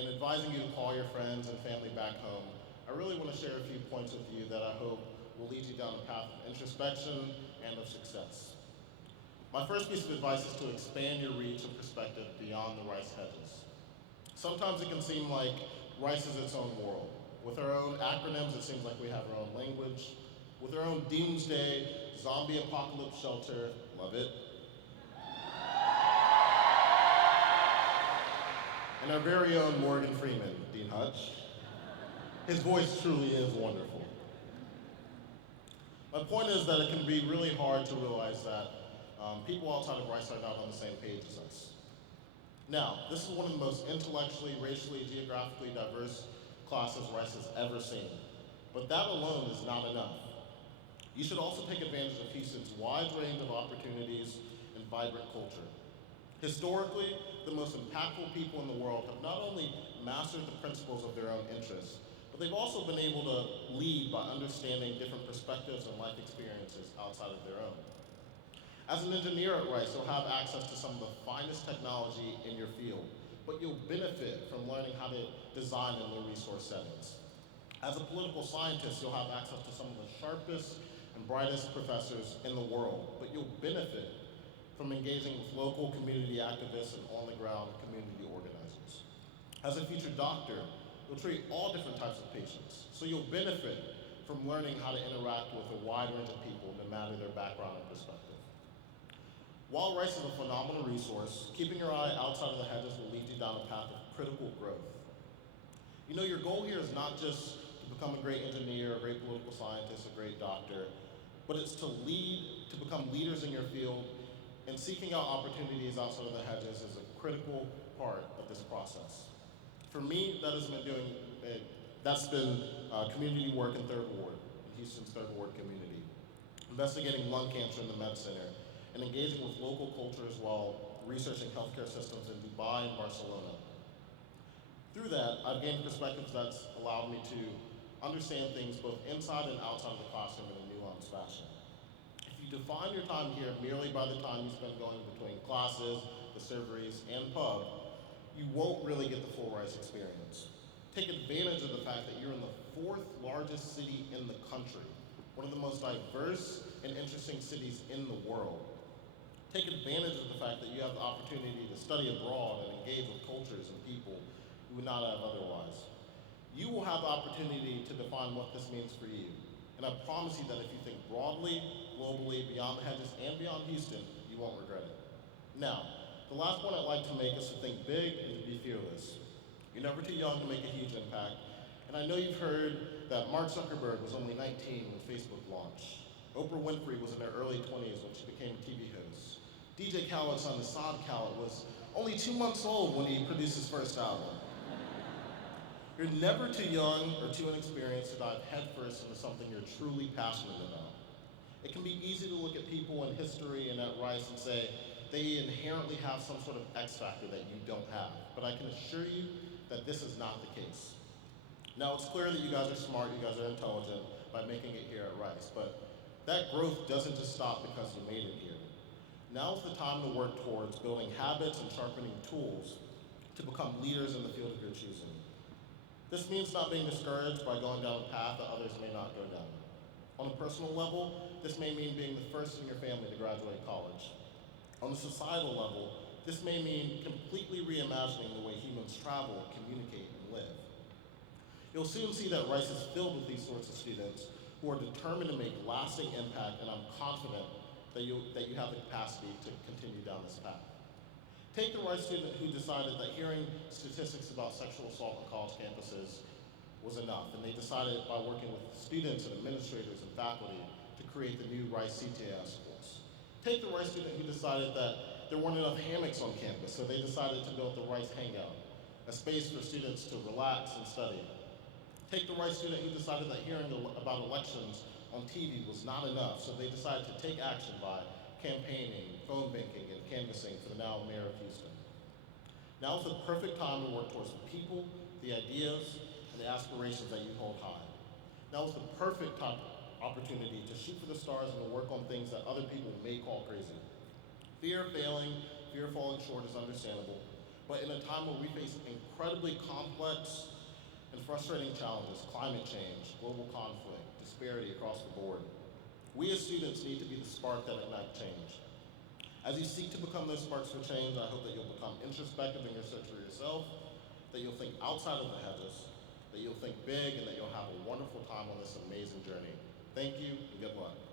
and advising you to call your friends and family back home, I really want to share a few points with you that I hope will lead you down a path of introspection and of success. My first piece of advice is to expand your reach and perspective beyond the rice hedges. Sometimes it can seem like rice is its own world. With our own acronyms, it seems like we have our own language. With our own doomsday, zombie apocalypse shelter, love it, and our very own Morgan Freeman, Dean Hutch. His voice truly is wonderful. My point is that it can be really hard to realize that people outside of Rice are not on the same page as us. Now, this is one of the most intellectually, racially, geographically diverse classes Rice has ever seen. But that alone is not enough. You should also take advantage of Houston's wide range of opportunities and vibrant culture. Historically, the most impactful people in the world have not only mastered the principles of their own interests, but they've also been able to lead by understanding different perspectives and life experiences outside of their own. As an engineer at Rice, you'll have access to some of the finest technology in your field, but you'll benefit from learning how to design in low resource settings. As a political scientist, you'll have access to some of the sharpest and brightest professors in the world, but you'll benefit from engaging with local community activists and on-the-ground community organizers. As a future doctor, you'll treat all different types of patients, so you'll benefit from learning how to interact with a wide range of people no matter their background and perspective. While Rice is a phenomenal resource, keeping your eye outside of the hedges will lead you down a path of critical growth. You know, your goal here is not just to become a great engineer, a great political scientist, a great doctor, but it's to become leaders in your field, and seeking out opportunities outside of the hedges is a critical part of this process. For me, that's been community work in Third Ward, in Houston's Third Ward community, investigating lung cancer in the Med Center, and engaging with local cultures while researching healthcare systems in Dubai and Barcelona. Through that, I've gained perspectives that's allowed me to understand things both inside and outside of the classroom in a nuanced fashion. If you define your time here merely by the time you spend going between classes, the serveries, and pub, you won't really get the full Rice experience. Take advantage of the fact that you're in the fourth largest city in the country, one of the most diverse and interesting cities in the world. Take advantage of the fact that you have the opportunity to study abroad and engage with cultures and people you would not have otherwise. You will have the opportunity to define what this means for you. And I promise you that if you think broadly, globally, beyond the hedges, and beyond Houston, you won't regret it. Now, the last point I'd like to make is to think big and to be fearless. You're never too young to make a huge impact. And I know you've heard that Mark Zuckerberg was only 19 when Facebook launched. Oprah Winfrey was in her early 20s when she became a TV host. DJ Khaled's son, Assad Khaled, was only 2 months old when he produced his first album. You're never too young or too inexperienced to dive headfirst into something you're truly passionate about. It can be easy to look at people in history and at Rice and say they inherently have some sort of X factor that you don't have, but I can assure you that this is not the case. Now, it's clear that you guys are smart, you guys are intelligent by making it here at Rice, but that growth doesn't just stop because you made it here. Now is the time to work towards building habits and sharpening tools to become leaders in the field of your choosing. This means not being discouraged by going down a path that others may not go down. On a personal level, this may mean being the first in your family to graduate college. On a societal level, this may mean completely reimagining the way humans travel, communicate, and live. You'll soon see that Rice is filled with these sorts of students who are determined to make lasting impact, and I'm confident that you have the capacity to continue down this path. Take the Rice student who decided that hearing statistics about sexual assault on college campuses was enough, and they decided by working with students and administrators and faculty to create the new Rice CTAS course. Take the Rice student who decided that there weren't enough hammocks on campus, so they decided to build the Rice Hangout, a space for students to relax and study. Take the Rice student who decided that hearing about elections on TV was not enough, so they decided to take action by campaigning, phone banking, and canvassing for the now mayor of Houston. Now is the perfect time to work towards the people, the ideas, and the aspirations that you hold high. Now is the perfect opportunity to shoot for the stars and to work on things that other people may call crazy. Fear of failing, fear of falling short is understandable, But in a time where we face incredibly complex and frustrating challenges, climate change, global conflict, disparity across the board, we as students need to be the spark that ignite change. As you seek to become those sparks for change, I hope that you'll become introspective in your search for yourself, that you'll think outside of the hedges, that you'll think big, and that you'll have a wonderful time on this amazing journey. Thank you, and good luck.